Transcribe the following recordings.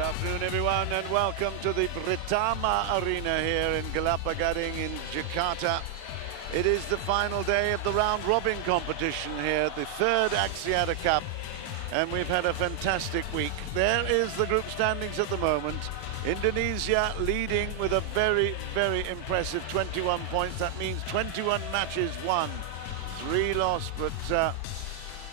Good afternoon, everyone, and welcome to the Britama Arena here in Gading in Jakarta. It is the final day of the round-robin competition here, the third Axiata Cup, and we've had a fantastic week. There is the group standings at the moment. Indonesia leading with a very, very impressive 21 points. That means 21 matches won, 3 lost, but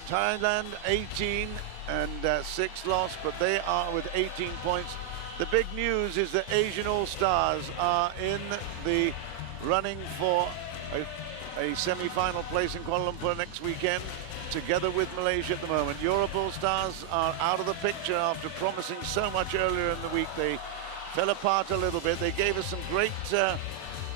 Thailand 18 and 6 lost, but they are with 18 points. The big news is that Asian All-Stars are in the running for a semi-final place in Kuala Lumpur next weekend, together with Malaysia at the moment. Europe All-Stars are out of the picture after promising so much earlier in the week. They fell apart a little bit. They gave us some great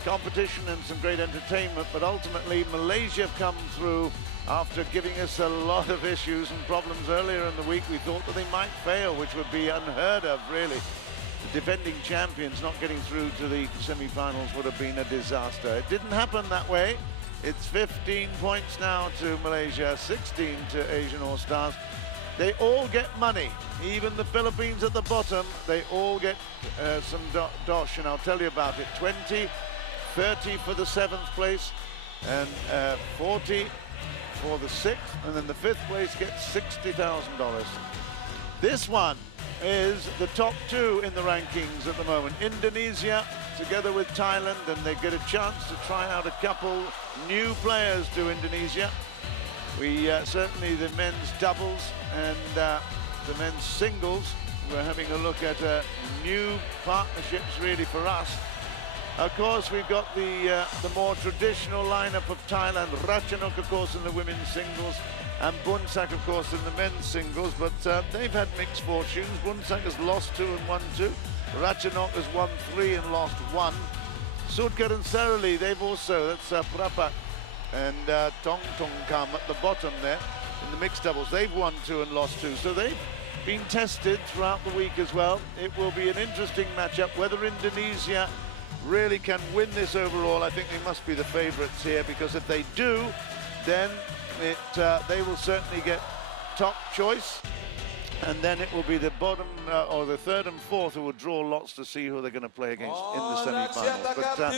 competition and some great entertainment, but ultimately Malaysia have come through after giving us a lot of issues and problems earlier in the week. We thought that they might fail, which would be unheard of, really. The defending champions not getting through to the semi-finals would have been a disaster. It didn't happen that way. It's 15 points now to Malaysia, 16 to Asian All-Stars. They all get money, even the Philippines at the bottom. They all get some dosh, and I'll tell you about it. 20, 30 for the 7th place, and 40 for the 6th, and then the 5th place gets $60,000. This one is the top 2 in the rankings at the moment. Indonesia together with Thailand, and they get a chance to try out a couple new players to Indonesia. We certainly, the men's doubles and the men's singles, we're having a look at new partnerships really for us. Of course, we've got the more traditional lineup of Thailand. Ratchanok, of course, in the women's singles, and Boonsak, of course, in the men's singles. But they've had mixed fortunes. Boonsak has lost 2 and won 2. Ratchanok has won 3 and lost 1. Sudkar and Sarali, they've also, that's Prapak and Tong Kam at the bottom there in the mixed doubles. They've won 2 and lost 2. So they've been tested throughout the week as well. It will be an interesting matchup. Whether Indonesia really can win this overall, I think they must be the favourites here, because if they do, then they will certainly get top choice, and then it will be the bottom or the 3rd and 4th who will draw lots to see who they're going to play against in the semi-finals. But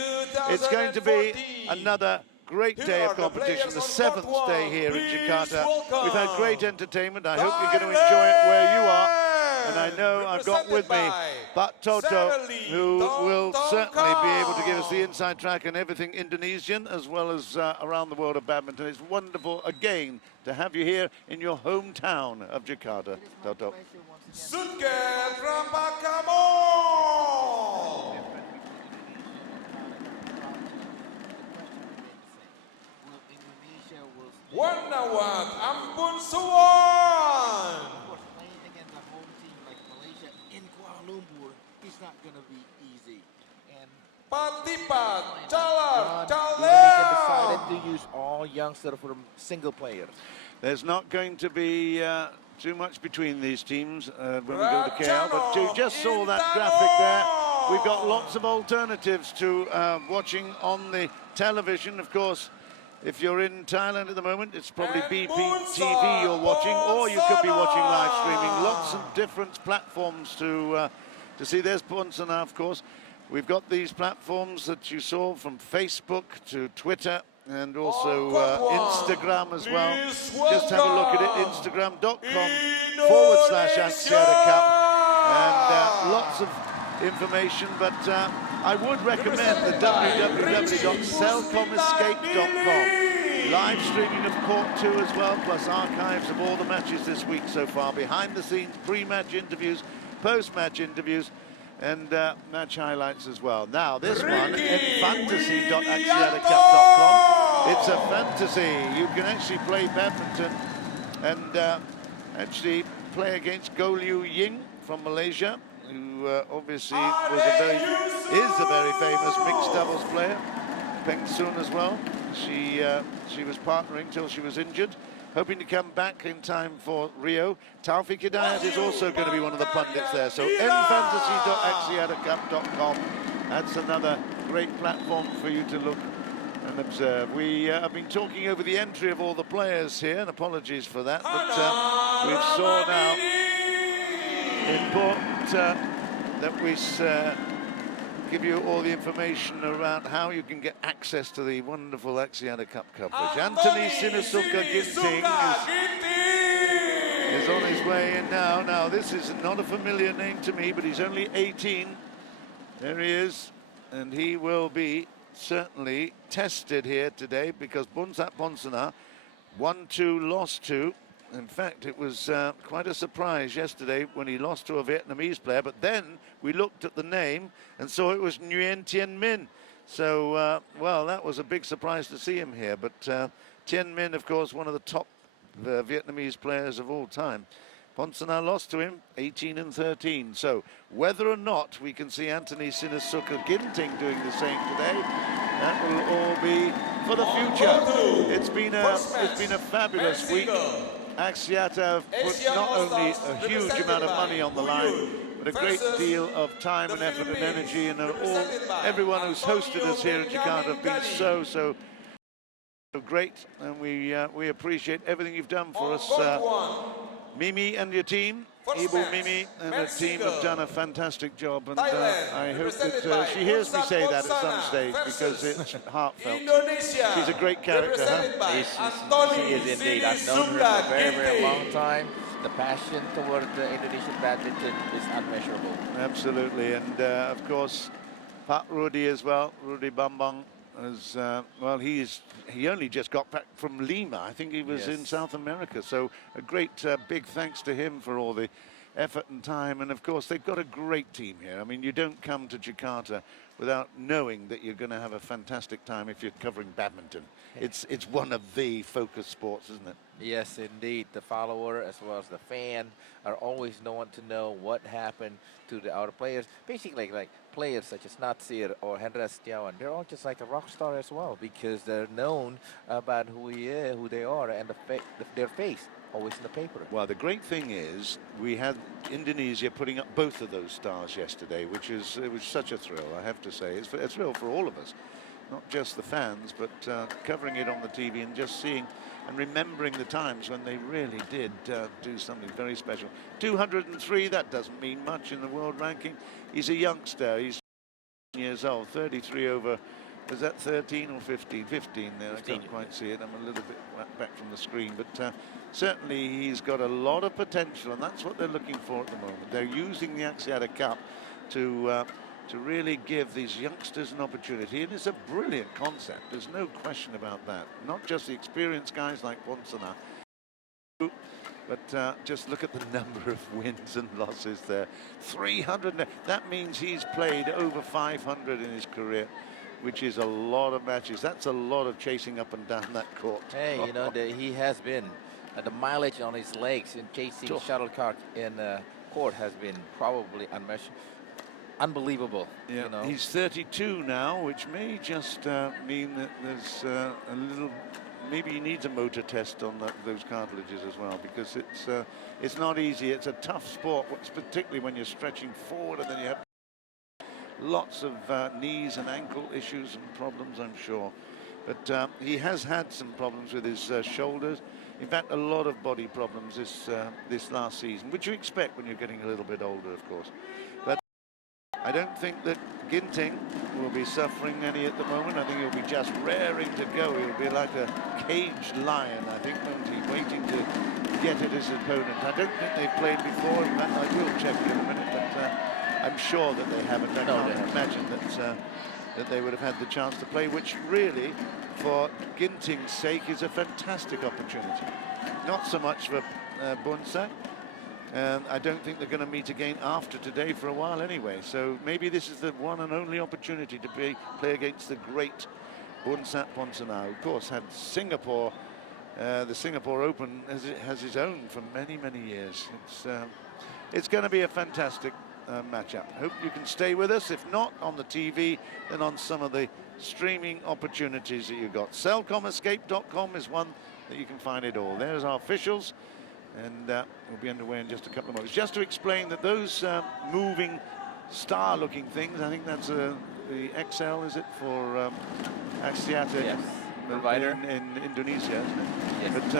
it's going to be another great day of competition, the 7th day here in Jakarta. We've had great entertainment. I hope you're going to enjoy it where you are. And I know I've got with me Pak Toto, who will certainly be able to give us the inside track and everything Indonesian, as well as around the world of badminton. It's wonderful, again, to have you here in your hometown of Jakarta. Toto. Warnawat Ampun Suwon. It's not going to be easy. And Patipat Calar Indonesia decided to use all youngsters for single players. There's not going to be too much between these teams when we go to KL, but you just saw that graphic there. We've got lots of alternatives to watching on the television. Of course, if you're in Thailand at the moment, it's probably BP TV you're watching, or you could be watching live streaming. Lots of different platforms to see. There's Ponsana, of course. We've got these platforms that you saw, from Facebook to Twitter and also Instagram as well. Just have a look at it, instagram.com/Axiata Cup, and lots of information. But I would recommend the www.cellcomescape.com. Live streaming of Court 2 as well, plus archives of all the matches this week so far, behind the scenes, pre-match interviews, post-match interviews, and match highlights as well. Now, this one at fantasy.axiatacup.com. It's a fantasy. You can actually play badminton and actually play against Goh Liu Ying from Malaysia, who obviously is a very famous mixed doubles player. Peng Sun as well. She was partnering till she was injured, hoping to come back in time for Rio. Taufik Hidayat is also going to be one of the pundits there. So nfantasy.axiatacup.com. That's another great platform for you to look and observe. We have been talking over the entry of all the players here, and apologies for that, but we saw now important that we give you all the information around how you can get access to the wonderful Axiata Cup coverage. Anthony Sinisuka Ginting is on his way in now. Now, this is not a familiar name to me, but he's only 18. There he is, and he will be certainly tested here today because Boonsak PONSANA 1-2, lost 2. In fact, it was quite a surprise yesterday when he lost to a Vietnamese player, but then we looked at the name and saw it was Nguyen Tien Minh. So, well, that was a big surprise to see him here. But Tien Minh, of course, one of the top Vietnamese players of all time. PONSANA lost to him 18-13. So whether or not we can see Anthony Sinisuka Ginting doing the same today, that will all be for the future. It's been a fabulous week. Axiata have put not only a huge amount of money on the line, but a great deal of time and effort and energy, and everyone who's hosted us here in Jakarta have been so great, and we appreciate everything you've done for us. Mimi and your team, Ibu Mimi and her team have done a fantastic job, and I hope that she hears me say that at some stage because it's heartfelt. She's a great character, huh? She is indeed. I've known her for a very, very long time. The passion toward the Indonesian badminton is unmeasurable. Absolutely, and of course, Pak Rudy as well, Rudy Bambang. As well, he only just got back from Lima. I think he was in South America. So a great big thanks to him for all the effort and time. And of course, they've got a great team here. I mean, you don't come to Jakarta without knowing that you're going to have a fantastic time if you're covering badminton. It's one of the focus sports, isn't it? Yes, indeed. The follower as well as the fan are always known to know what happened to our players. Basically, like players such as Natsir or Hendra Setiawan, they're all just like a rock star as well because they're known about who they are, and their face always in the paper. Well, the great thing is we had Indonesia putting up both of those stars yesterday, which was such a thrill, I have to say. It's a thrill for all of us, not just the fans, but covering it on the TV and just seeing and remembering the times when they really did do something very special. 203, that doesn't mean much in the world ranking. He's a youngster, he's years old, 33 over, is that 13 or 15? 15 there, 15. I can't quite see it, I'm a little bit back from the screen, but certainly he's got a lot of potential, and that's what they're looking for at the moment. They're using the Axiata Cup to really give these youngsters an opportunity, and it's a brilliant concept. There's no question about that. Not just the experienced guys like PONSANA, but just look at the number of wins and losses there. 300, that means he's played over 500 in his career, which is a lot of matches. That's a lot of chasing up and down that court. Hey, you know, he has been, the mileage on his legs in chasing shuttlecock in court has been probably unbelievable. Yeah, you know. He's 32 now, which may just mean that there's a little, maybe he needs a motor test on those cartilages as well, because it's not easy. It's a tough sport, particularly when you're stretching forward, and then you have lots of knees and ankle issues and problems, I'm sure. But he has had some problems with his shoulders. In fact, a lot of body problems this last season, which you expect when you're getting a little bit older, of course. But I don't think that Ginting will be suffering any at the moment. I think he'll be just raring to go. He'll be like a caged lion, I think, won't he, waiting to get at his opponent. I don't think they've played before. In fact, I will check in a minute, but I'm sure that they haven't. I can't imagine that they would have had the chance to play, which really, for Ginting's sake, is a fantastic opportunity. Not so much for Boonsak. I don't think they're going to meet again after today for a while anyway. So maybe this is the one and only opportunity to play against the great Boonsak PONSANA. Of course, had Singapore, the Singapore Open has his own for many, many years. It's going to be a fantastic matchup. Hope you can stay with us. If not on the TV, then on some of the streaming opportunities that you've got. CellcomEscape.com is one that you can find it all. There's our officials. And we'll be underway in just a couple of moments. Just to explain that those moving star-looking things, I think that's the XL, is it, for Axiata? Yes. provider in Indonesia, isn't it? Yes. But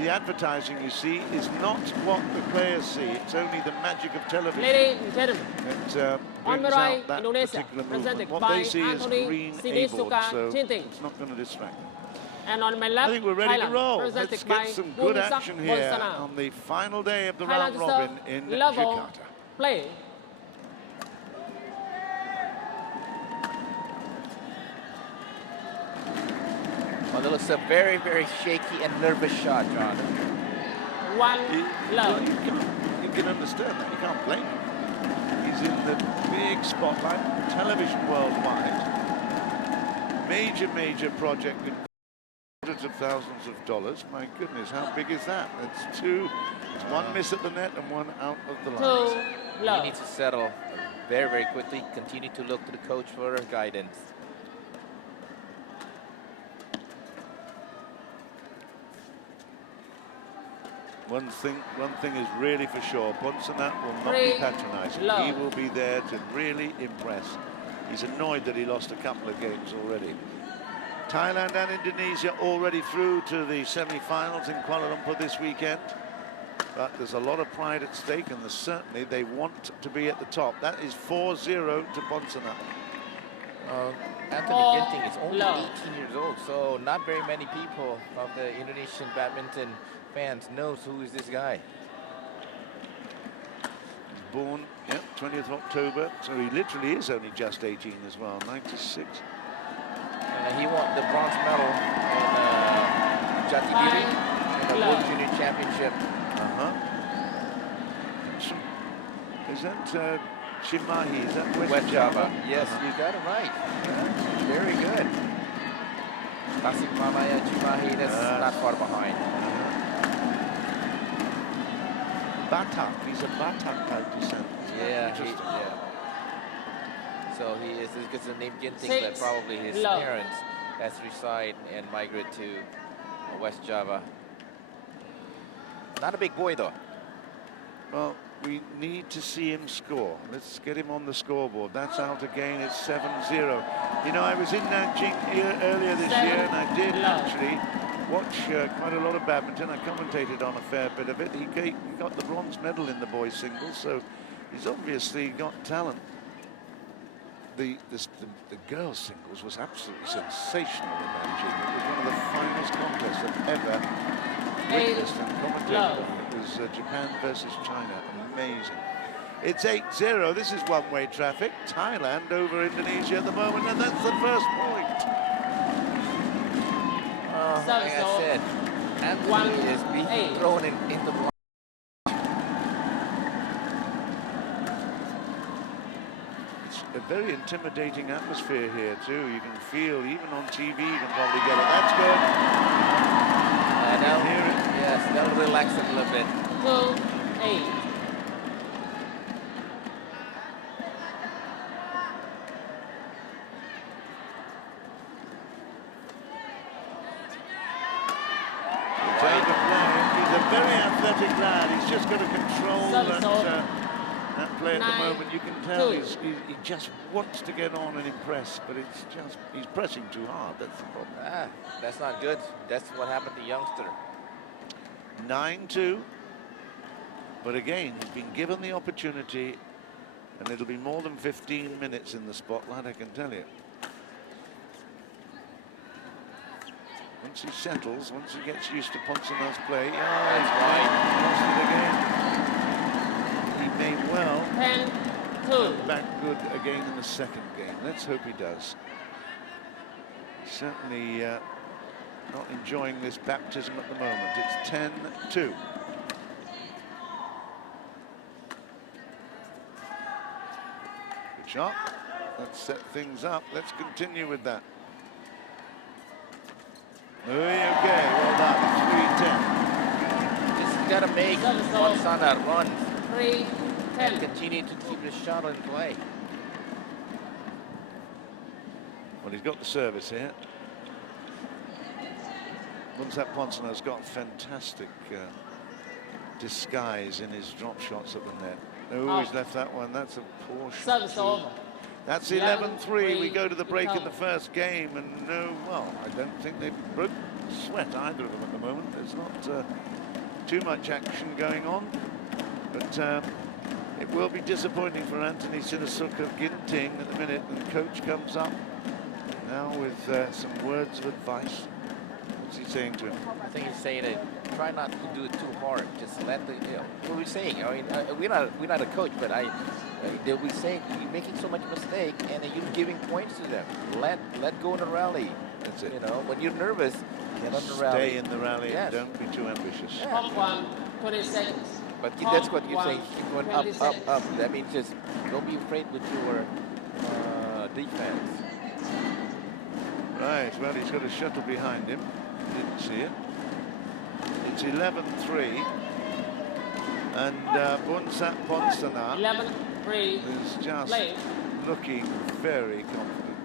the advertising you see is not what the players see. It's only the magic of television. Ladies and gentlemen, That on brings the right, out that Indonesia, particular presented movement. What by they see is Anthony green Sinisuka A-board, so Ginting. it's not going to distract them. and on my I left, think we're ready to Thailand, roll. presented Let's by get some good Boonsak action here PONSANA. on the final day of the Thailand round to robin serve in level Jakarta. play. Well, that looks a very, very shaky and nervous shot, John. One love. You can understand that. You can't blame him. He's in the big spotlight, television worldwide. Major, major project in hundreds of thousands of dollars. My goodness, how big is that? It's two. It's one miss at the net and one out of the lines. Two He love. needs to settle very, very quickly. Continue to look to the coach for guidance. One thing is really for sure, Ponsana will not Three be patronising. love. He will be there to really impress. He's annoyed that he lost a couple of games already. Thailand and Indonesia already through to the semi-finals in Kuala Lumpur this weekend. But there's a lot of pride at stake, and certainly they want to be at the top. That is 4-0 to Ponsana. Anthony Oh, Ginting is only love. 18 years old, so not very many people of the Indonesian badminton fans knows who is this guy. Born, 20th of October, so he literally is only just 18 as well, 96. He won the bronze medal in Jatigiri in the World love. Junior Championship. Is that Chimahi? Is that West Java. Yes, you got it right. Very good. Tasik Malaya, Chimahi, that's not far behind. Batak. He's a Batak type descent. Yeah, Interesting. So he is, because the name Ginting, Six that probably his love. parents has reside and migrate to West Java. Not a big boy though. Well, we need to see him score. Let's get him on the scoreboard. That's out again. It's 7-0. You know, I was in Nanjing earlier this year, and I did actually watch quite a lot of badminton. I commentated on a fair bit of it. He got the bronze medal in the boys singles, so he's obviously got talent. The girls singles was absolutely sensational in Nanjing. It was one of the finest contests I've ever witnessed and commentated on. It was Japan versus China. Amazing. It's 8-0. This is one-way traffic. Thailand over Indonesia at the moment, and that's the first point. Like I said, Anthony is being thrown in the block. It's a very intimidating atmosphere here too. You can feel, even on TV, you can probably get it. That's good. Now, hear it. yes, they'll relax it a little bit. 2-8. He's a very athletic lad. He's just got to control that play at the moment. You can tell he just wants to get on and impress, but it's just, he's pressing too hard. That's the problem. That's not good. That's what happened to youngster. 9-2. But again, he's been given the opportunity, and it'll be more than 15 minutes in the spotlight, I can tell you. Once he settles, once he gets used to Ponsana's play, That's right. He may well 10-2. come back good again in the second game. Let's hope he does. He's certainly not enjoying this baptism at the moment. It's 10-2. Good shot. Let's set things up. Let's continue with that. Okay, well done. 3-10. Just gotta make Ponsana run 3-10. and continue to keep the shot in play. Well, he's got the service here. Boonsak PONSANA's got fantastic disguise in his drop shots at the net. Oh, he's left that one. That's a poor shot. Service over. That's 11-3. 11-3. We go to the break in Total. the first game, and no, well, I don't think they've broke sweat, either of them at the moment. There's not too much action going on, but it will be disappointing for Anthony Sinasuk of Ginting at the minute, and the coach comes up now with some words of advice. What's he saying to him? I think he's saying that try not to do it too hard. Just let the, what are we saying? I mean, we're not a coach, but they'll be saying you're making so much mistake and then you're giving points to them. Let go in the rally. That's it. You know, when you're nervous, get on the rally. Stay in the rally. Yes. And don't be too ambitious. Yeah. Top 1, 20 seconds. But that's what you're Top saying. one, Keep going 20 up, seconds. up. That means just don't be afraid with your defense. Right, well, he's got a shuttle behind him. Didn't see it. It's 11-3. And Boonsak PONSANA 11-3. is just Play. looking very confident.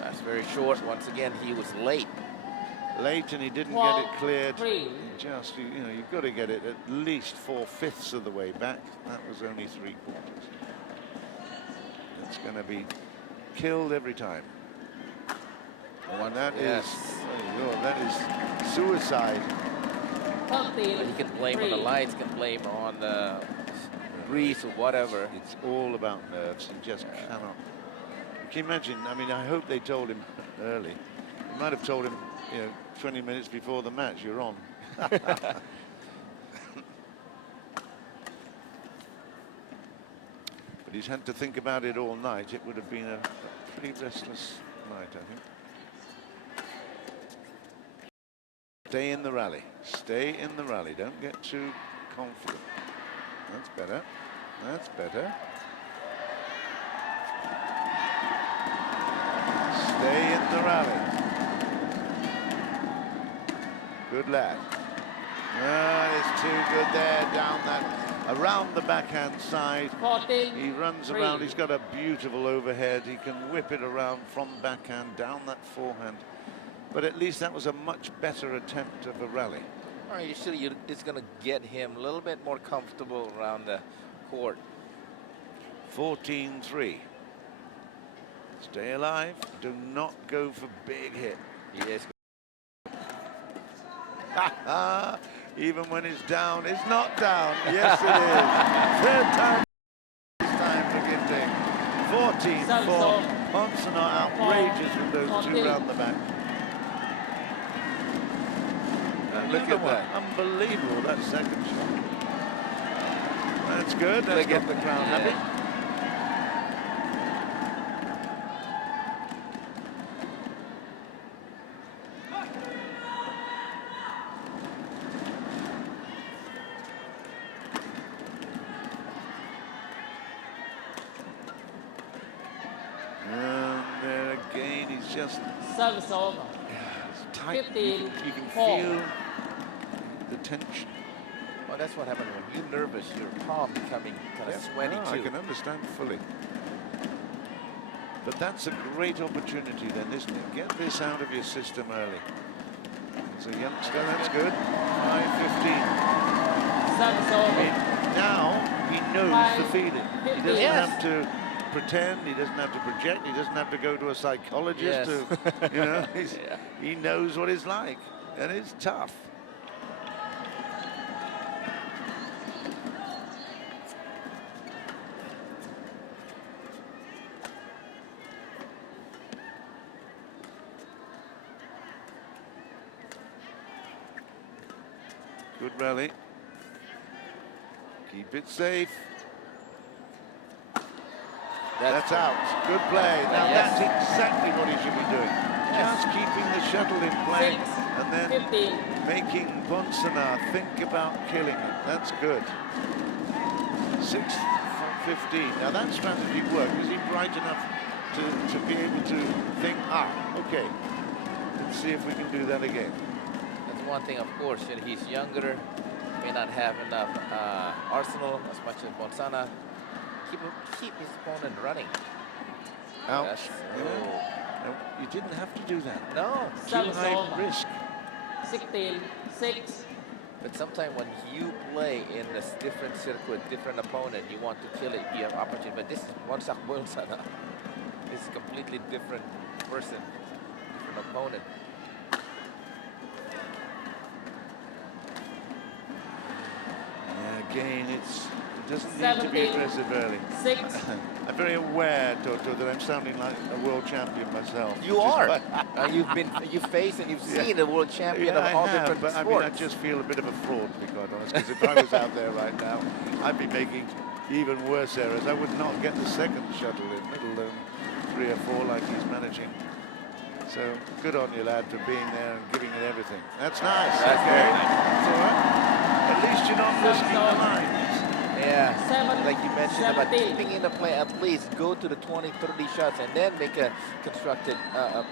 That's very short. Once again, he was late. Late, and he didn't get it cleared. Just, you know, you've got to get it at least 4/5 of the way back. That was only 3/4. It's going to be killed every time. And that is, oh, that is suicide. 13. He can blame on the lights, can blame on the breeze or whatever. It's all about nerves. You just cannot. Can you imagine? I mean, I hope they told him early. They might have told him, you know, 20 minutes before the match, you're on. But he's had to think about it all night. It would have been a pretty restless night, I think. Stay in the rally. Stay in the rally. Don't get too confident. That's better. That's better. Stay in the rally. Good lad. It's too good there, down that, around the backhand side. 14. He runs around, he's got a beautiful overhead. He can whip it around from backhand, down that forehand. But at least that was a much better attempt of a rally. All right, it's going to get him a little bit more comfortable around the court. 14-3. Stay alive. Do not go for big hit. Yes. Even when it's down, it's not down. Yes, it is. Third time this time for Ginting. 14-4. PONSANA outrageous with those 2 round the back. And look at that. Unbelievable, that second shot. That's good. That's got the crowd happy. Just service over. It's tight. 15, you can 4. feel the tension. Well, that's what happened when you're nervous. Your palm becoming kind of sweaty I too. can understand fully. But that's a great opportunity then, isn't it? Get this out of your system early. As a youngster, that's good. 5-15. Service over. Now he knows the feeling. He doesn't Yes. have to pretend, he doesn't have to project, he doesn't have to go to a psychologist to, you know, he knows what it's like, and it's tough. Good rally. Keep it safe. That's out. Good play. Now that's exactly what he should be doing. Just keeping the shuttle in play 6, and then 15. making PONSANA think about killing it. That's good. 6-15. Now that strategy worked. Was he bright enough to be able to think, okay, let's see if we can do that again. That's one thing, of course. He's younger, may not have enough arsenal as much as PONSANA. Keep his opponent running. Ouch. No, you didn't have to do that. No. Too high risk. 16, 6. But sometimes when you play in this different circuit, different opponent, you want to kill it, you have opportunity. But this is Boonsak PONSANA. This is a completely different person, different opponent. Yeah, again, it doesn't need to be aggressive early. 6. I'm very aware, Toto, that I'm sounding like a world champion myself. You are. You've faced and you've seen a world champion of all different but sports. I mean, I just feel a bit of a fraud, to be quite honest, because if I was out there right now, I'd be making even worse errors. I would not get the second shuttle in, let alone 3 or 4 like he's managing. So good on you, lad, for being there and giving it everything. That's nice. That's okay. very nice. That's all right. At least you're not risking the lines. Yeah, like you mentioned about 17. keeping in the play, at least go to the 20, 30 shots and then make a constructed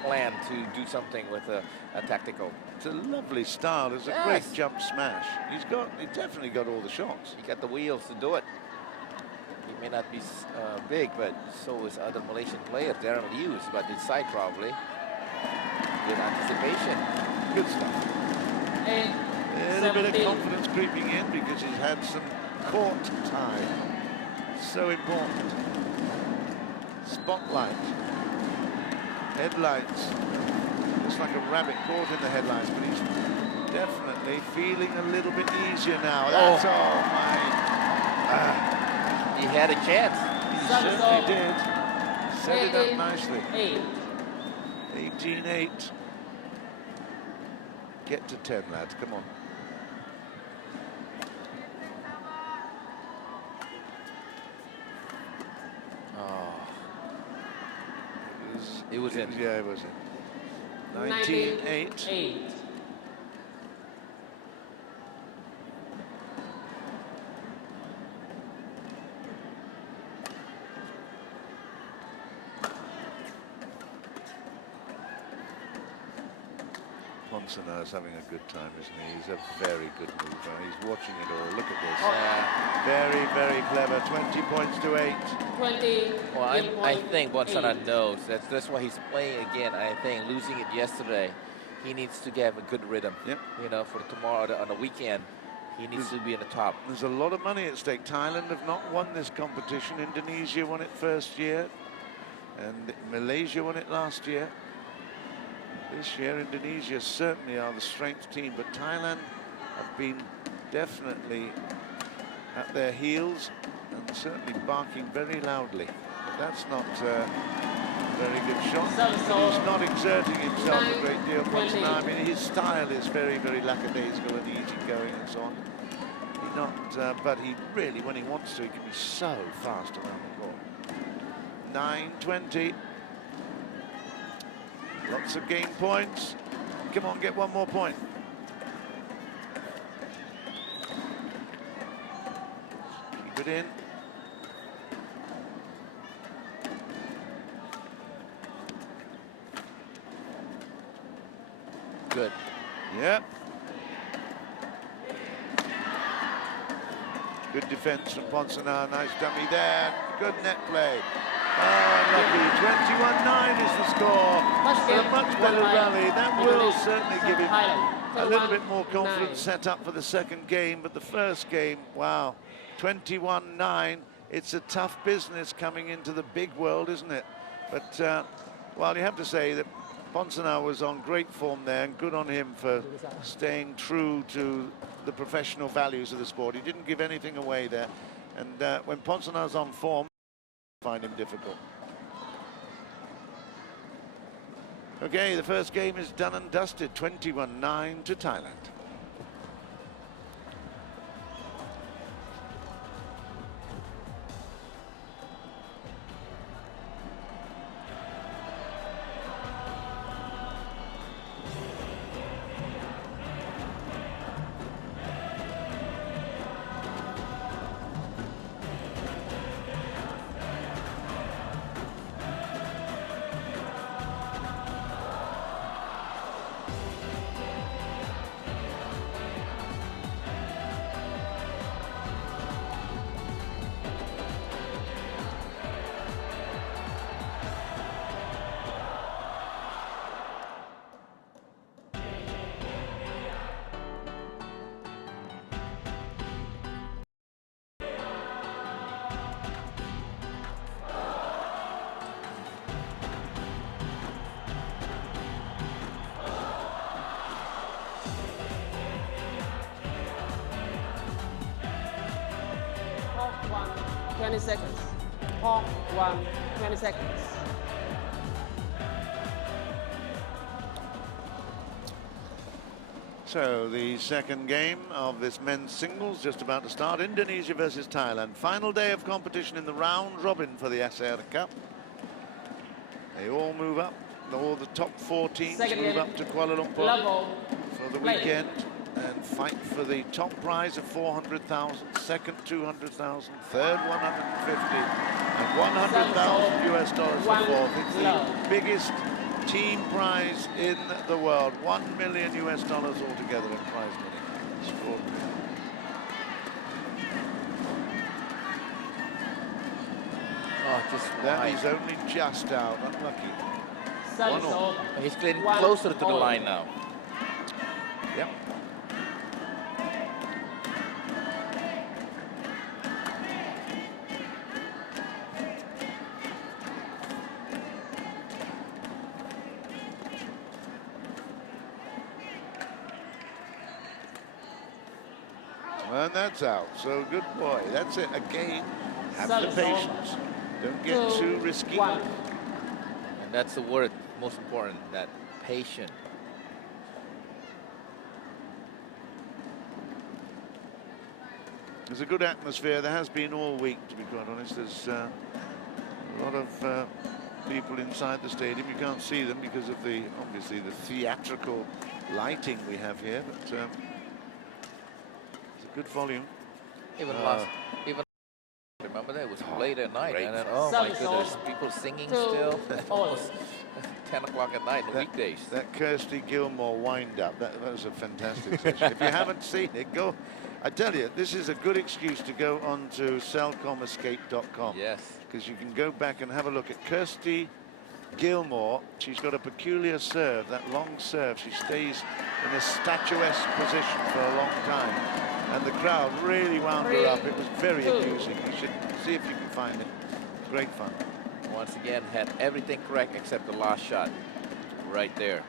plan to do something with a tactical. It's a lovely style. It's a great jump smash. He definitely got all the shots. He got the wheels to do it. He may not be big, but so is other Malaysian player, Darren Liu's, but his side probably. Good anticipation. Good stuff. 8. A little bit of confidence creeping in because he's had some court time. So important. Spotlight. Headlights. Looks like a rabbit caught in the headlights, but he's definitely feeling a little bit easier now. That's all my... He had a chance. He certainly did. Set it up 18, nicely. 8. 18-8. Get to 10, lads. Come on. It was in. Yeah, it was in. 19-8. 8. Ponsana is having a good time, isn't he? He's a very good mover. He's watching it all. Look at this. Very, very clever. 20 points to 8. 20. Well, I think Ponsana knows. That's why he's playing again. I think losing it yesterday, he needs to get a good rhythm. Yep. You know, for tomorrow on the weekend, he needs to be in the top. There's a lot of money at stake. Thailand have not won this competition. Indonesia won it first year, and Malaysia won it last year. This year, Indonesia certainly are the strength team, but Thailand have been definitely at their heels and certainly barking very loudly. But that's not a very good shot. He's not exerting himself a great deal. I mean, his style is very, very lackadaisical and easygoing and so on. But he really, when he wants to, he can be so fast around the court. 9-20. Lots of game points. Come on, get one more point. Keep it in. Good. Yep. Good defense from Ponsana. Nice dummy there. Good net play. Oh, lucky. 21-9 is the score. A much better rally. That will certainly give him a little bit more confidence set up for the second game. But the first game, wow, 21-9. It's a tough business coming into the big world, isn't it? But, well, you have to say that Ponsana was on great form there, and good on him for staying true to the professional values of the sport. He didn't give anything away there. And when Ponsana's on form, find him difficult. Okay, the first game is done and dusted, 21-9 to Thailand. 20 seconds. Hawk 1, 20 seconds. So the second game of this men's singles just about to start. Indonesia versus Thailand. Final day of competition in the round robin for the Axiata Cup. They all move up. All the top 4 teams move up to Kuala Lumpur Level. for the Play. weekend and fight for the top prize of 400,000, second 200,000, third 150, and 100,000 US dollars for fourth. It's the biggest team prize in the world. 1 million US dollars altogether in prize money. Extraordinary. Oh, just That wide. is only just out. Unlucky. Service 1 all. over. He's getting 1 closer to the all. line now. Yep. And that's out. So good boy. That's it. Again, have the Service over. patience. Don't get 2, too risky. 1. And that's the word most important, that patient. There's a good atmosphere. There has been all week, to be quite honest. There's a lot of people inside the stadium. You can't see them because of the, obviously, the theatrical lighting we have here. But it's a good volume. Even remember that? It was Oh, late at night. great. And then, oh my Service goodness, over. people singing 2 still. all. Almost 10 o'clock at night on the weekdays. That Kirsty Gilmore wind-up, that was a fantastic session. If you haven't seen it, go. I tell you, this is a good excuse to go on to cellcomescape.com. Yes. Because you can go back and have a look at Kirsty Gilmore. She's got a peculiar serve, that long serve. She stays in a statuesque position for a long time. And the crowd really wound her up. It was very 2. amusing. You should see if you can find it. Great fun. Once again, had everything correct except the last shot. Right there.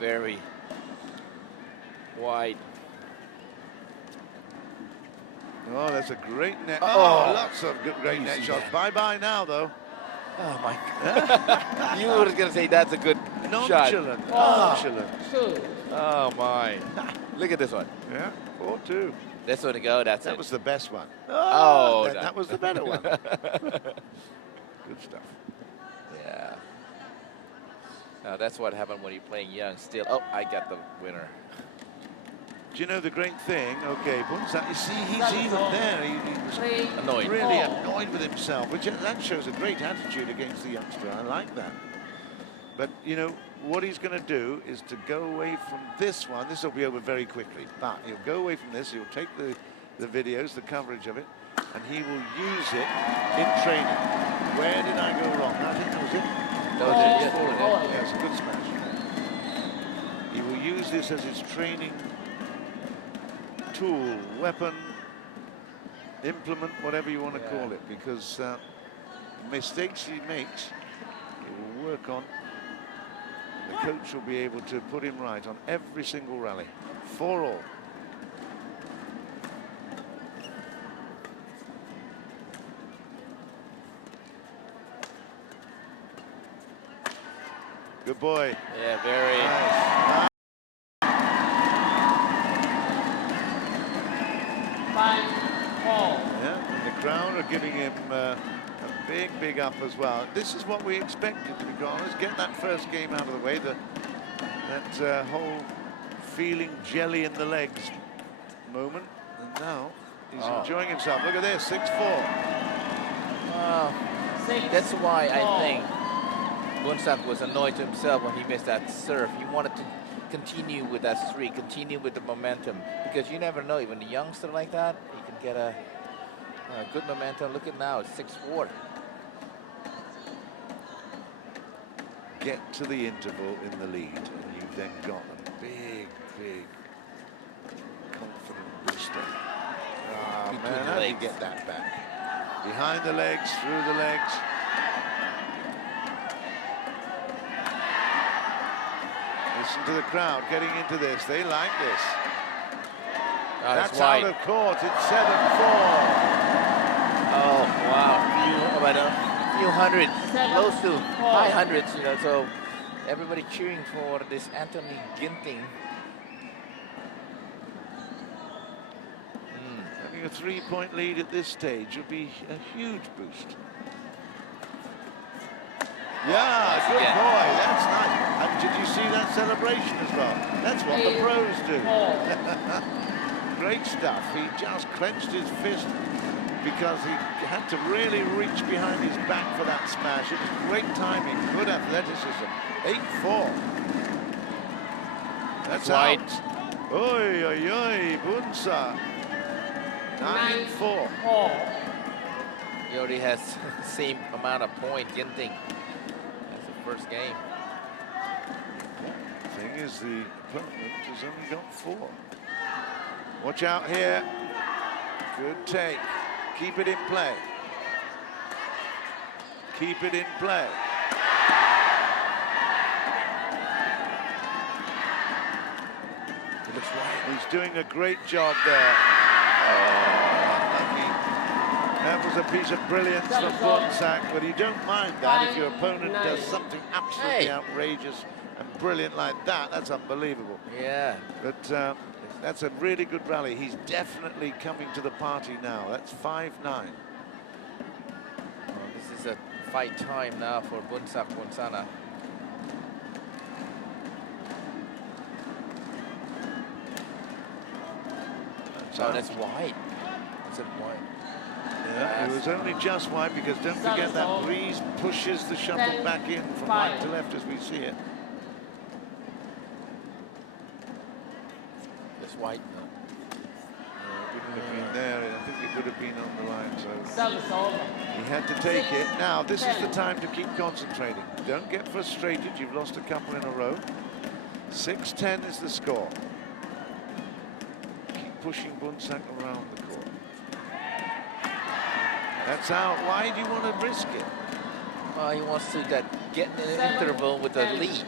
Very wide. Oh, that's a great net. Oh. Oh, lots of good, great net Easy. shots. Bye-bye now, though. Oh my God. You were going to say that's a good shot. Nonchalant. Nonchalant. 2. Oh my. Look at this one. Yeah, 4-2. This one to go, that's That it. was the best one. Oh, that was the better one. Good stuff. Yeah. Now that's what happened when you're playing young still. Oh, I got the winner. Do you know the great thing? Okay, Boonsak, you see, he's That's even all. there. He was Three. Annoyed. really Four. annoyed with himself, which that shows a great attitude against the youngster. I like that. But, you know, what he's going to do is to go away from this one. This will be over very quickly. But he'll go away from this. He'll take the videos, the coverage of it, and he will use it in training. Where did I go wrong? I think that was it. That was it, It's fallen yeah. in. Yeah, it's a good smash. He will use this as his training tool, weapon, implement, whatever you want to call it, because mistakes he makes, he will work on. The coach will be able to put him right on every single rally. 4 all. Good boy. Yeah, very. Nice. 5 all. Yeah, and the crowd are giving him a big up as well. This is what we expected, to be honest. Get that first game out of the way. That whole feeling jelly in the legs moment. And now he's enjoying himself. Look at this, 6-4. 6 That's why I all. think Boonsak was annoyed to himself when he missed that serve. He wanted to continue with that streak, continue with the momentum, because you never know, even a youngster like that, he can get a good momentum. Look at now, it's 6-4. Get to the interval in the lead, and you've then got a big confident booster. Ah, Between man, the how do you legs. get that back? Behind the legs, through the legs. Listen to the crowd getting into this. They like this. That's That's out wide. of court. It's 7-4. Oh, wow. About a few hundred, close to high hundreds, you know, so everybody cheering for this Anthony Ginting. Having a 3-point lead at this stage would be a huge boost. Yeah, good boy, that's nice. And did you see that celebration as well? That's what the pros do. Great stuff. He just clenched his fist because he had to really reach behind his back for that smash. It was great timing, good athleticism. 8-4. That's out. Oi, oi, oi, Boonsak. 9-4. He already has the same amount of points, Ginting. That's the first game. Thing is, the opponent has only got 4. Watch out here. Good take. Keep it in play. Keep it in play. He looks right. He's doing a great job there. Lucky. That was a piece of brilliance from Boonsak, but you don't mind that if your opponent does something absolutely outrageous and brilliant like that. That's unbelievable. Yeah. But that's a really good rally. He's definitely coming to the party now. That's 5-9. Well, this is a fight time now for Boonsak PONSANA. Oh, that's wide. That's it wide. Yeah, it was only just wide because don't forget that breeze pushes the shuttle back in from right to left as we see it. That's wide. It wouldn't have been there. I think it would have been on the line. So he had to take it. Now this is the time to keep concentrating. Don't get frustrated. You've lost a couple in a row. 6-10 is the score. Pushing Boonsak around the court. That's out. Why do you want to risk it? He wants to get in an interval with a lead.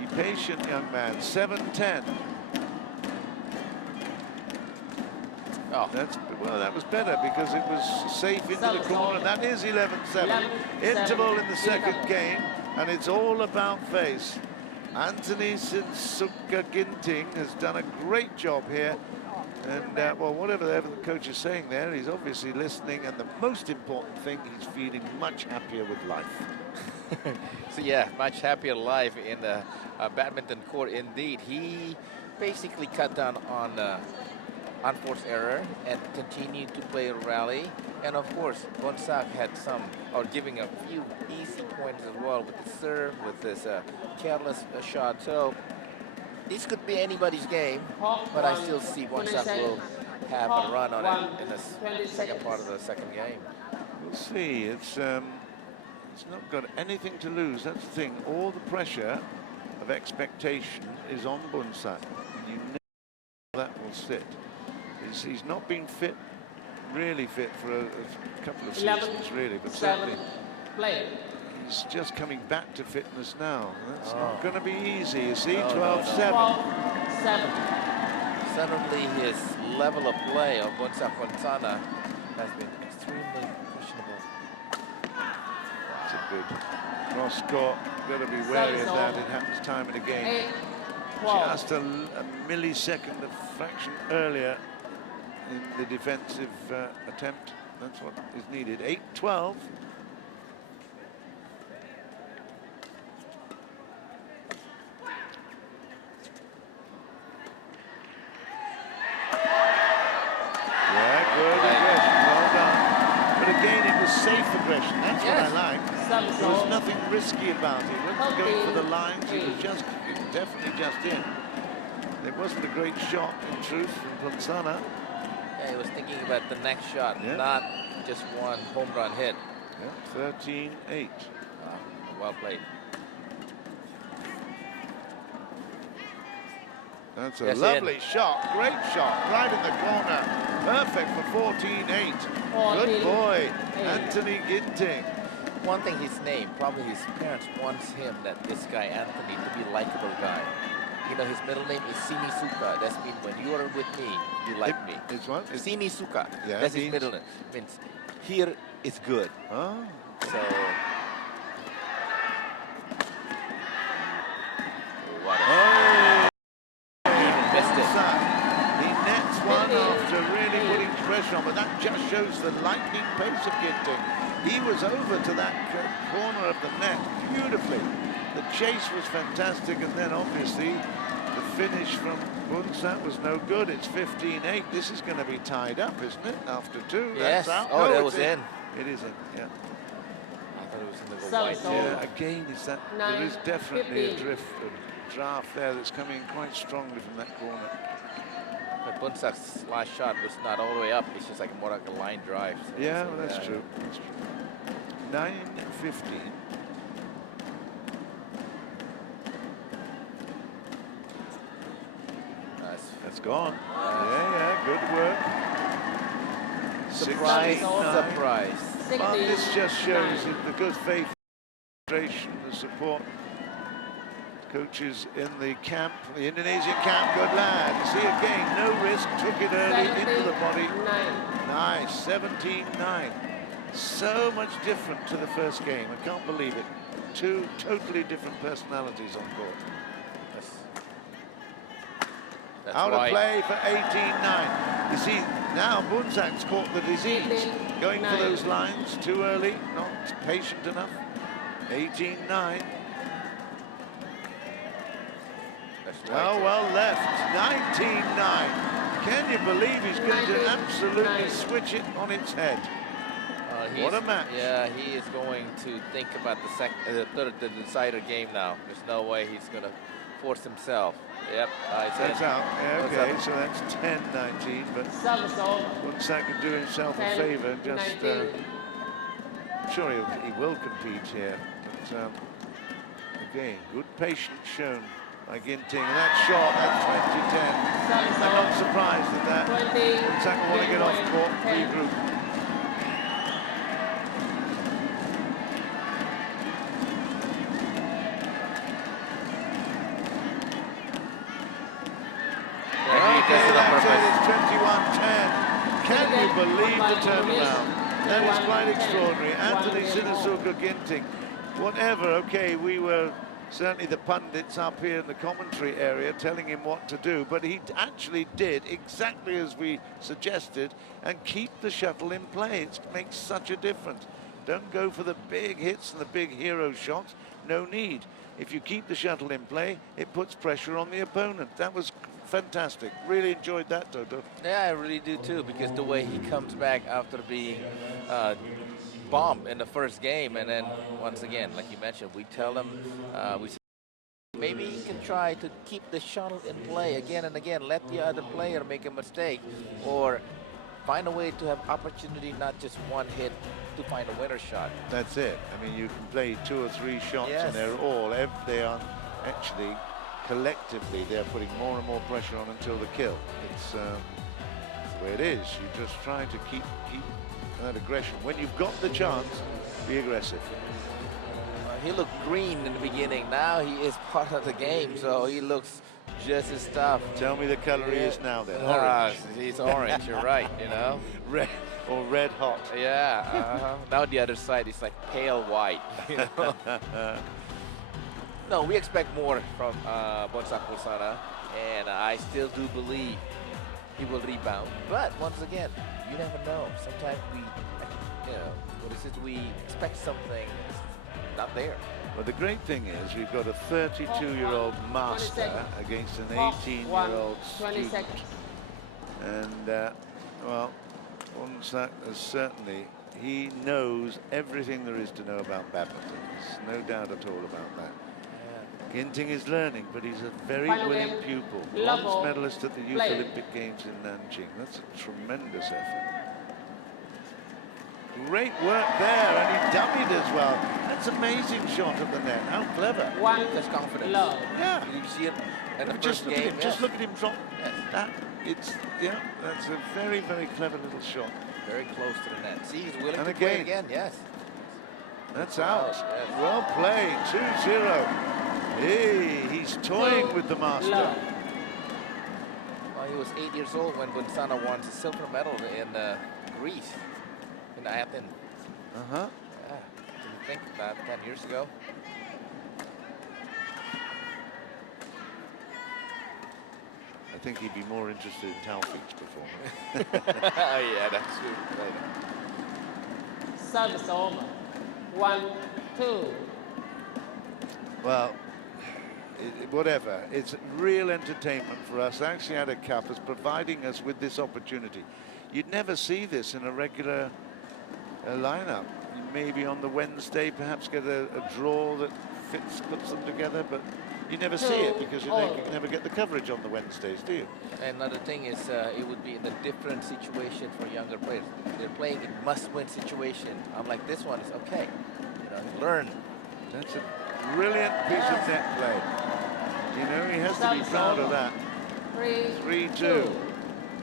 Be patient, young man. 7-10. Oh, well, that was better because it was safe into the corner. That is 11-7. Interval in the second game, and it's all about face. Anthony Sinsuka Ginting has done a great job here. And, well, whatever the coach is saying there, he's obviously listening. And the most important thing, he's feeling much happier with life. So, yeah, much happier life in the badminton court. Indeed, he basically cut down on unforced error and continued to play a rally. And of course, Boonsak had giving a few easy points as well with the serve, with this careless shot. So this could be anybody's game, but I still see Boonsak will have a run on it in the second part of the second game. We'll see. It's not got anything to lose. That's the thing. All the pressure of expectation is on Boonsak. You know that will sit. He's not been really fit for a couple of seasons, really, but certainly he's just coming back to fitness now. That's not going to be easy, you see. 12-7. Suddenly his level of play of Boonsak PONSANA has been extremely questionable. That's a good cross court. Got to be wary of that. It happens time and again. Just a millisecond, a fraction earlier in the defensive attempt. That's what is needed. 8-12. Yeah, good aggression. Well done. But again, it was safe aggression. That's what I like. There was nothing risky about it. He wasn't going for the lines. He was definitely just in. It wasn't a great shot, in truth, from PONSANA. Yeah, he was thinking about the next shot, not just one home run hit. Yeah, 13-8. Well played. That's a lovely shot, great shot, right in the corner. Perfect for 14-8. Good boy, Anthony Ginting. One thing, his name, probably his parents wants him, this guy Anthony, to be a likable guy. You know, his middle name is Sinisuka. That's mean when you are with me, you like me. It's what? Sinisuka. Yeah, That's his middle name. Means here is good. Oh. So. What Oh. Even missed it. He nets one after really putting pressure on, but that just shows the lightning pace of Ginting. He was over to that corner of the net beautifully. The chase was fantastic, and then obviously the finish from Boonsak was no good. It's 15-8. This is going to be tied up, isn't it? After two, Yes. that's out. Oh, No, that it's was in. It is in, yeah. I thought it was in the So, white. so. Yeah, again, there is definitely 9-15. a draft there that's coming quite strongly from that corner. But Boonsak's last shot was not all the way up. It's just like more like a line drive. So Yeah, well, that's true. That's true. 9-15. That's gone. Yeah, good work. Surprise, 16-9. surprise. Well, this just shows the good faith, the support. Coaches in the camp, the Indonesian camp, good lad. See again, no risk, took it early into the body. 9. Nice, 17-9. So much different to the first game. I can't believe it. Two totally different personalities on court. That's Out of right. play for 18-9. You see, now Boonsak's caught the disease. Going for those lines too early, not patient enough. 18-9. Oh, well left. 19-9. Can you believe he's going to absolutely switch it on its head? What a match. Yeah, he is going to think about the decider game now. There's no way he's going to force himself. Yep. That's out. Yeah, okay, so that's 10-19, but Boonsak can do himself a favor and just... I'm sure he will compete here. But again, good patience shown by Ginting. And that shot, that's 20-10. I'm not surprised at that. Boonsak will want to get off court, regroup. It's 21-10. Can you believe the turnaround? That is quite extraordinary. Anthony Sinisuka Ginting. Whatever, okay, we were certainly the pundits up here in the commentary area telling him what to do, but he actually did exactly as we suggested and keep the shuttle in play. It makes such a difference. Don't go for the big hits and the big hero shots. No need. If you keep the shuttle in play, it puts pressure on the opponent. That was fantastic. Really enjoyed that, Toto. Yeah, I really do too, because the way he comes back after being bombed in the first game, and then once again, like you mentioned, we tell him, we say, maybe he can try to keep the shuttle in play again and again, let the other player make a mistake, or find a way to have opportunity, not just one hit to find a winner shot. That's it. I mean, you can play 2 or 3 shots, Yes. and they are actually collectively they're putting more and more pressure on until the kill. It's the way it is. You just try to keep that aggression. When you've got the chance, be aggressive. He looked green in the beginning. Now he is part of the game, so he looks just as tough. Tell me the color he is now then. Orange. Orange. He's orange, you're right, you know. Red or red hot. Yeah, now the other side is like pale white, you know. No, we expect more from Boonsak PONSANA, and I still do believe he will rebound. But once again, you never know. Sometimes we, we expect something not there. Well, the great thing is we've got a 32-year-old master against an 18-year-old student. And, well, Boonsak is certainly, he knows everything there is to know about badminton. There's no doubt at all about that. Ginting is learning, but he's a very willing pupil. Bronze medalist at the Youth Olympic Games in Nanjing. That's a tremendous effort. Great work there, and he dummied as well. That's amazing shot at the net. How clever. That's confidence. Yeah. You see it in the Just first look at game. him. Just look at him drop. That's a very, very clever little shot. Very close to the net. See, he's willing And to play again. Yes. That's out. Well played. 2-0. Hey, he's toying with the master. Love. Well, he was 8 years old when Bonsana won the silver medal in Greece, in Athens. Uh-huh. Yeah, didn't think of that 10 years ago. I think he'd be more interested in Taufeeq's performance. Yeah, that's true. Service over. 1-2. Well, whatever. It's real entertainment for us. Axiata Cup is providing us with this opportunity. You'd never see this in a regular lineup. You maybe on the Wednesday, perhaps get a draw that puts them together, but you never see it because you never get the coverage on the Wednesdays, do you? Another thing is it would be in a different situation for younger players. They're playing in must-win situation. Unlike this one, it's okay. You know, learn. That's a brilliant piece of net play. You know, he has to be proud of that. 3-2.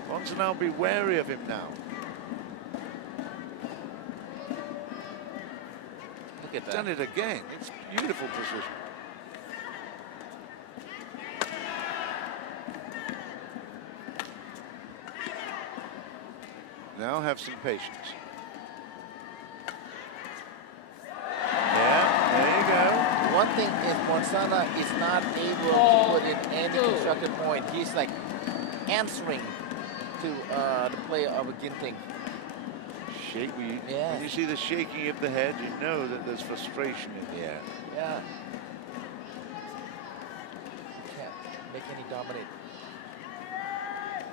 Ponsana will be wary of him now. Look at that. Done it again. It's beautiful precision. Now have some patience. Yeah, there you go. One thing is Ponsana is not able to put in any constructive point. He's like answering to the play of a Ginting. Shake. When Yes. you see the shaking of the head, you know that there's frustration in the air. Yeah. Can't make any dominate.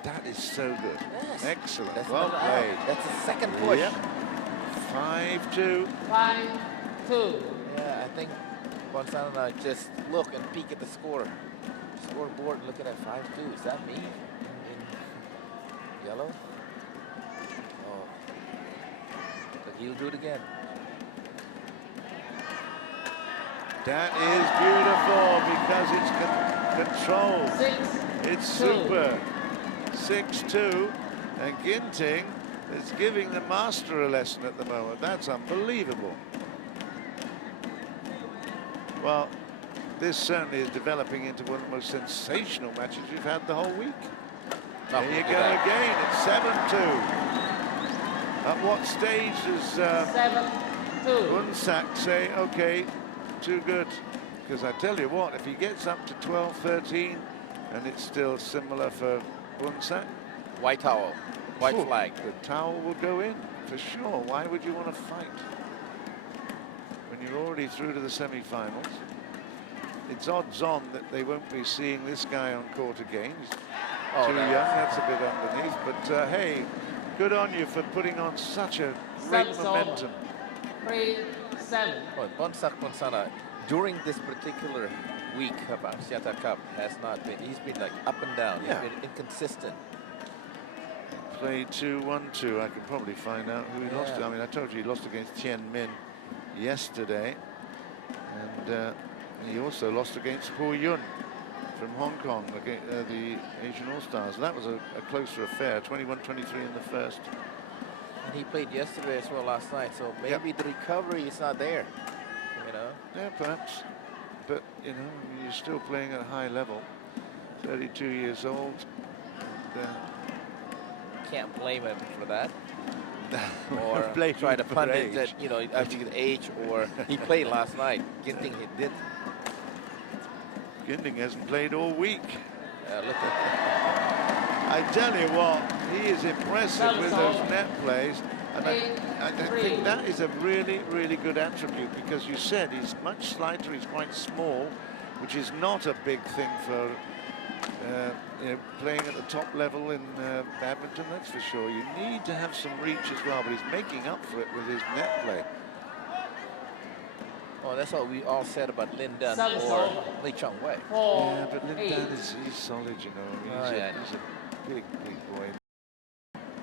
That is so good. Yes. Excellent. That's Well another out. played. That's the second push. Yep. 5-2. 5-2. Yeah, I think Ponsana just look and peek at the scoreboard, looking at 5-2. Is that me in yellow? Oh, but he'll do it again. That is beautiful because it's controlled. 6-2. It's super. 6-2. And Ginting is giving the master a lesson at the moment. That's unbelievable. Well, this certainly is developing into one of the most sensational matches we've had the whole week. There you go again. It's 7-2. At what stage does 7-2. Boonsak say, okay, too good? Because I tell you what, if he gets up to 12-13 and it's still similar for Boonsak, White towel, white oh, flag. the towel will go in for sure. Why would you want to fight when you're already through to the semi-finals? It's odds on that they won't be seeing this guy on court again. He's too young. That's a bit underneath. But hey, good on you for putting on such a great Service momentum. 3-7. Oh, Boonsak Ponsana, during this particular week of Axiata Cup, has not been. He's been like up and down. Yeah. He's been inconsistent. Played 2-1-2. I can probably find out who he lost to. I mean, I told you he lost against Tien Min yesterday. And he also lost against Ho Yun from Hong Kong, the Asian All-Stars. That was a closer affair, 21-23 in the first. And he played yesterday as well last night, so maybe the recovery is not there, you know? Yeah, perhaps. But, you know, you're still playing at a high level. 32 years old. And, Can't blame him for that. or blame try to him for pundit age. that, you know, after the age, or he played last night. Ginting, he did. Ginting hasn't played all week. Look at I tell you what, he is impressive with those net plays. And I think that is a really, really good attribute, because you said he's much slighter, he's quite small, which is not a big thing for you know, playing at the top level in badminton, that's for sure. You need to have some reach as well, but he's making up for it with his net play. Oh, that's what we all said about Lin Dan or Lee Chong Wei. Yeah, but Lin Dan he's solid, you know. I mean, he's a big, big boy.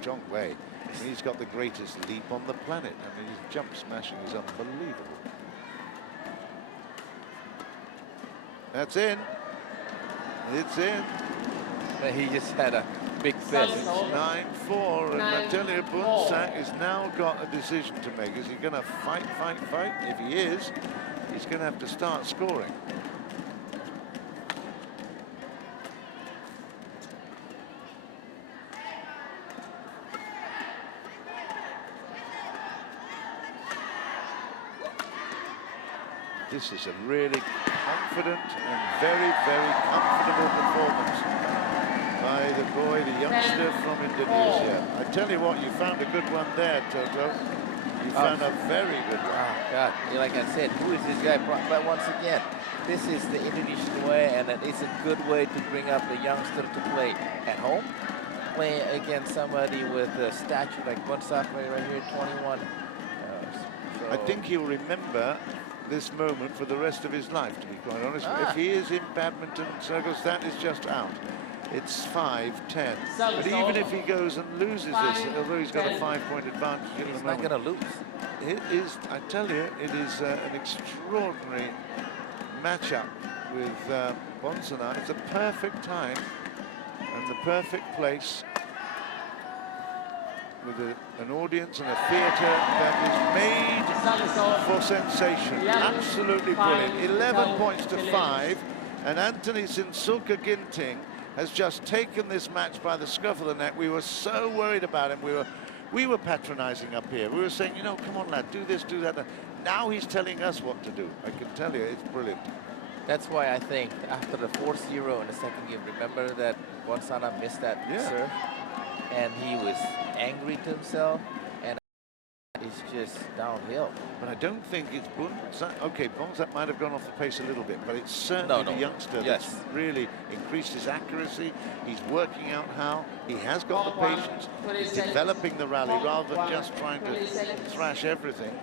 Chong Wei, I mean, he's got the greatest leap on the planet. I mean, his jump smashing is unbelievable. That's in. It's in. He just had a big fist. 9-4, and I tell you, Boonsak has now got a decision to make. Is he going to fight? If he is, he's going to have to start scoring. this is a really confident and very, very comfortable performance by the boy, the youngster from Indonesia. I tell you what, you found a good one there, Toto. You found a very good one. Oh, God. Like I said, who is this guy? But once again, this is the Indonesian way, and it's a good way to bring up the youngster to play at home. Play against somebody with a stature like Boonsak right here, 21. I think he'll remember this moment for the rest of his life, to be quite honest. If he is in badminton circles, that is just out. It's 5-10. But even if he goes and loses this, although he's got a 5-point advantage at the moment, he's not going to lose. It is, I tell you, it is an extraordinary matchup with PONSANA. It's a perfect time and the perfect place with an audience and a theatre that is made for sensation. Absolutely brilliant. 11 points to 5, and Anthony Sinsulka Ginting has just taken this match by the scruff of the neck. We were so worried about him. We were patronizing up here. We were saying, you know, come on, lad, do this, do that. Now he's telling us what to do. I can tell you, it's brilliant. That's why I think after the 4-0 in the second game, remember that PONSANA missed that serve? And he was angry to himself, and it's just downhill. But I don't think it's Boonsak. Okay, Boonsak might have gone off the pace a little bit, but it's certainly the youngster that's really increased his accuracy. He's working out how. He has got the patience. He's developing the rally rather than just trying to thrash everything.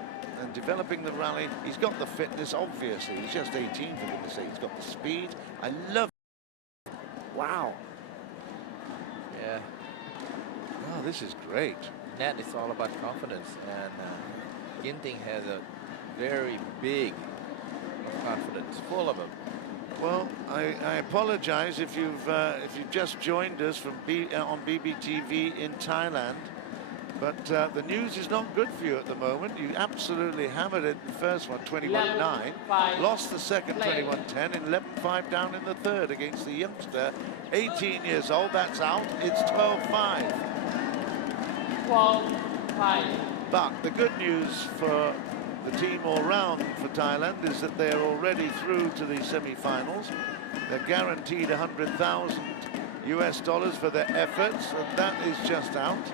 And developing the rally. He's got the fitness, obviously. He's just 18, for goodness sake. He's got the speed. I love it. Wow. Yeah. Oh, this is great. Net, it's all about confidence, and Ginting has a very big confidence, full of them. Well, I apologize if you've just joined us from on BBTV in Thailand, but the news is not good for you at the moment. You absolutely hammered it in the first one, 21-9, lost the second 21-10, and 11-5 down in the third against the youngster, 18 years old. That's out. It's 12-5. But the good news for the team all round for Thailand is that they're already through to the semi-finals. They're guaranteed $100,000 for their efforts, and that is just out.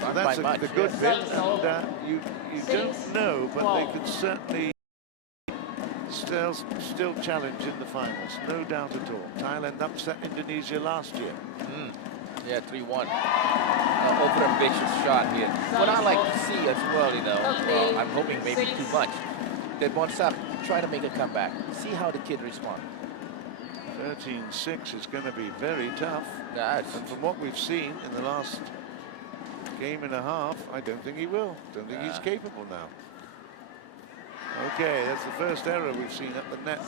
So that's the good bit, and you don't know, but they could certainly still challenge in the finals, no doubt at all. Thailand upset Indonesia last year. Yeah, 3-1. Over-ambitious shot here. What I like to see as well, you know, I'm hoping maybe too much, that Boonsak try to make a comeback. See how the kid responds. 13-6 is going to be very tough. And from what we've seen in the last game and a half, I don't think he will. Don't think he's capable now. Okay, that's the first error we've seen at the net.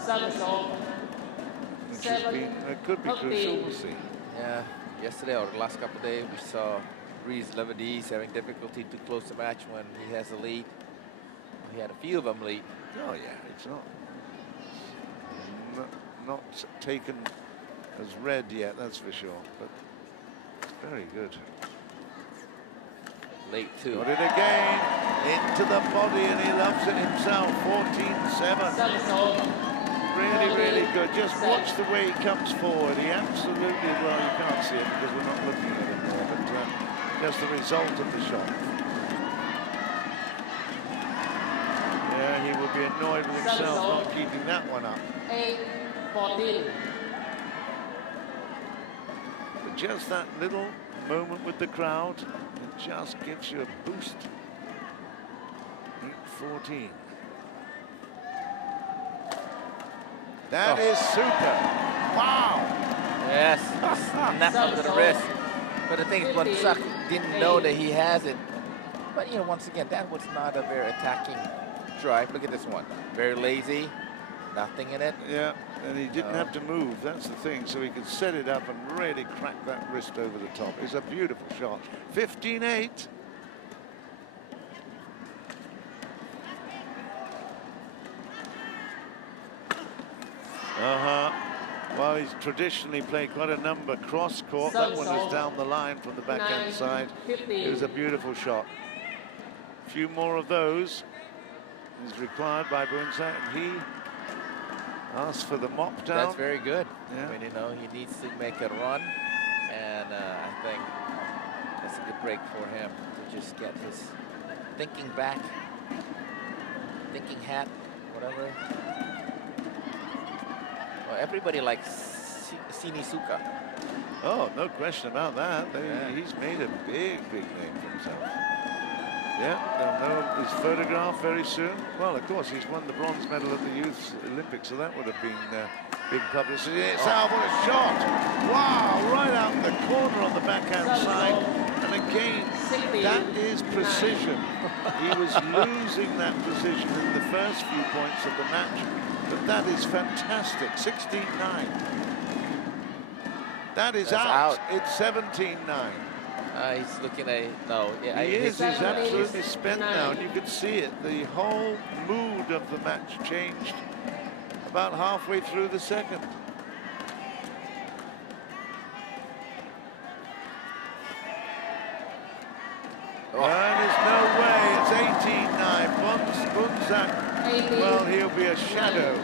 Which has been, it could be crucial, we'll see. Yeah. Yesterday or the last couple of days, we saw Reese Lebanese having difficulty to close the match when he has a lead. He had a few of them lead. Oh yeah, it's not taken as read yet, that's for sure. But it's very good. Late too. Got it again into the body, and he loves it himself. 14-7. Really, really good. Just watch the way he comes forward. He absolutely, well, you can't see it because we're not looking at it more, but just the result of the shot. Yeah, he would be annoyed with himself not keeping that one up. 8-14. But just that little moment with the crowd, it just gives you a boost. 8-14. That is super. Wow. Yes, snap under the wrist. But the thing is, Boonsak didn't know that he has it. But, you know, once again, that was not a very attacking drive. Look at this one. Very lazy. Nothing in it. Yeah, and he didn't have to move. That's the thing. So he could set it up and really crack that wrist over the top. It's a beautiful shot. 15-8. Well, he's traditionally played quite a number cross court. That one was down the line from the backhand side. It was a beautiful shot. A few more of those. is required by Boonsak, and he asks for the mop down. That's very good. Yeah. I mean, you know, he needs to make a run, and I think that's a good break for him to just get his thinking back, thinking hat, whatever. Well, everybody likes Sinisuka. Oh, no question about that. Yeah. He's made a big name for himself. Yeah, they'll know his photograph very soon. Well, of course, he's won the bronze medal at the Youth Olympics, so that would have been big publicity. It's out, what a shot! Wow, right out in the corner on the backhand side. And again, that is precision. He was losing that precision in the first few points of the match, but that is fantastic. 16-9. That is out. It's 17-9. He's looking at no. Yeah, he is. He's absolutely spent 9. now, and you can see it. The whole mood of the match changed about halfway through the second. Oh. And there's no way. It's 18-9. Boonsak. Well, he'll be a shadow.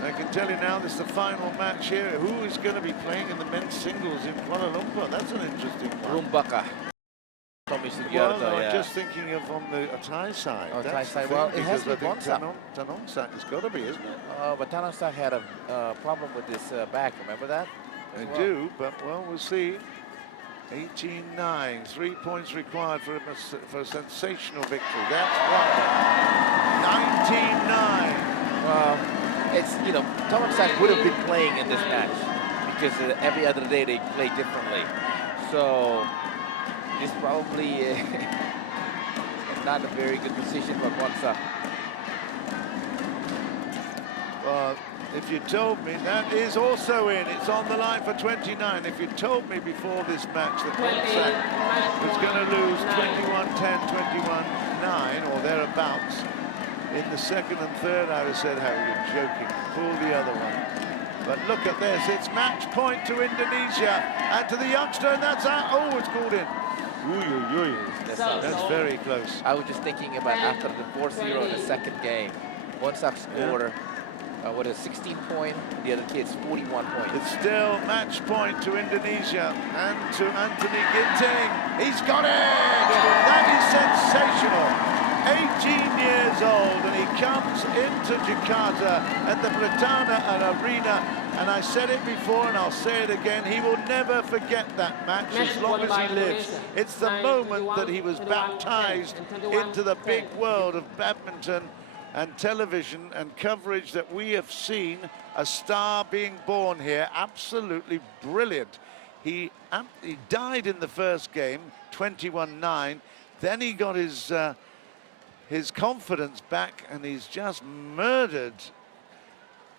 I can tell you now, this is the final match here. Who is going to be playing in the men's singles in Kuala Lumpur? That's an interesting one. Rumbaka. Well, no, I'm just thinking of on the Thai side. Oh, That's Thai side. the Well, thing, it has to be because I Boonsak. think Tanongsak has got to be, isn't it? But Tanongsak had a problem with his back. Remember that? They do, but well, we'll see. 18-9, 3 points required for a sensational victory. That's one. 19-9. Well, it's, you know, Tanongsak would have been playing in this match because every other day they play differently. So it's probably not a very good position for Boonsak. Well, if you told me, that is also in. It's on the line for 29. If you told me before this match that Boonsak was going to lose 21-10, 21-9 or thereabouts in the second and third, I would have said, how are you joking? Pull the other one. But look at this. It's match point to Indonesia and to the youngster, and that's out. Oh, it's called in. That's very close. I was just thinking about after the 4-0 in the second game, Boonsak scored, what is 16 point, the other kid's 41 points. It's still match point to Indonesia and to Anthony Ginting. He's got it! That is sensational. 18 years old, and he comes into Jakarta at the Britama Arena. And I said it before, and I'll say it again, he will never forget that match as long as he lives. It's the moment that he was baptized into the big world of badminton and television and coverage that we have seen a star being born here. Absolutely brilliant. He died in the first game, 21-9. Then he got his confidence back, and he's just murdered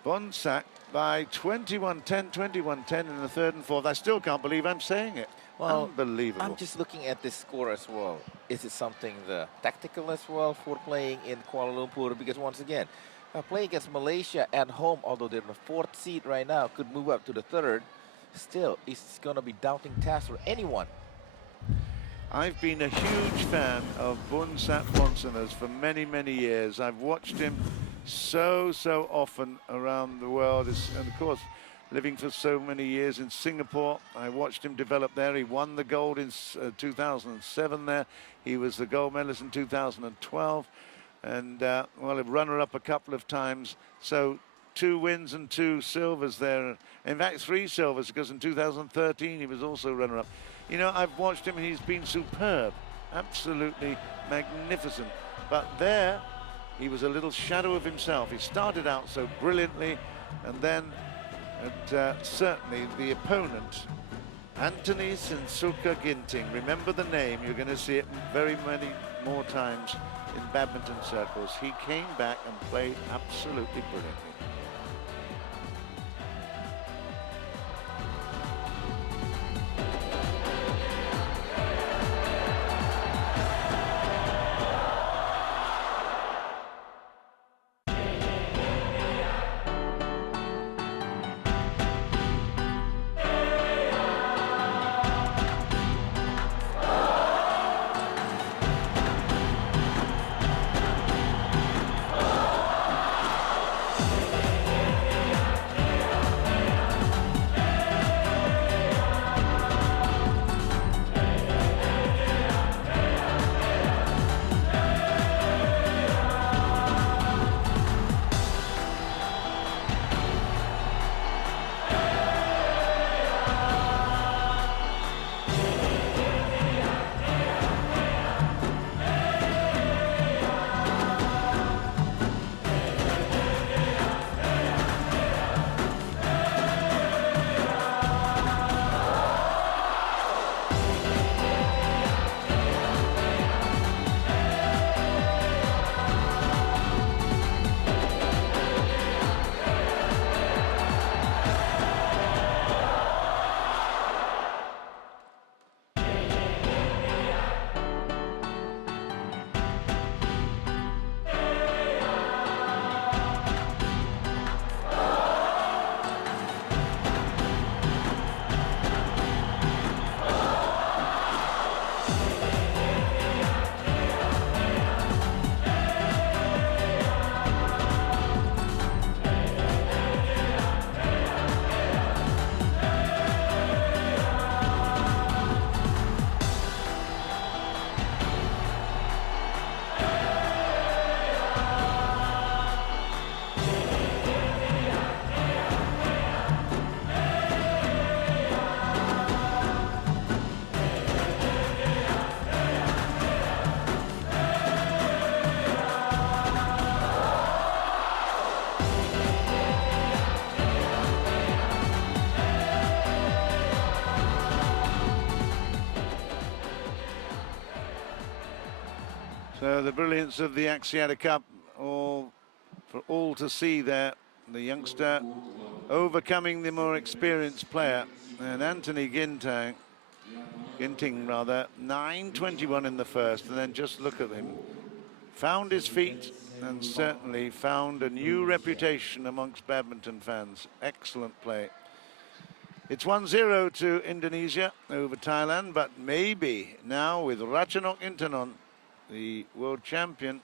Boonsak by 21-10, 21-10 in the third and fourth. I still can't believe I'm saying it. Well, unbelievable. I'm just looking at this score as well. Is it something tactical as well for playing in Kuala Lumpur? Because once again, playing against Malaysia at home, although they're in the fourth seed right now, could move up to the third. Still, it's going to be daunting task for anyone. I've been a huge fan of Boonsak PONSANA for many, many years. I've watched him so often around the world, and of course, living for so many years in Singapore. I watched him develop there. He won the gold in 2007 there. He was the gold medalist in 2012, and well, a runner-up a couple of times. So 2 wins and 2 silvers there. In fact, 3 silvers, because in 2013 he was also runner-up. You know, I've watched him and he's been superb, absolutely magnificent. But there, he was a little shadow of himself. He started out so brilliantly, and then certainly the opponent, Anthony Sinisuka Ginting, remember the name, you're going to see it very many more times in badminton circles. He came back and played absolutely brilliantly. So the brilliance of the Axiata Cup, all for all to see there. The youngster overcoming the more experienced player. And Anthony Ginting, 9.21 in the first, and then just look at him. Found his feet and certainly found a new reputation amongst badminton fans. Excellent play. It's 1-0 to Indonesia over Thailand, but maybe now with Ratchanok Intanon, the world champion,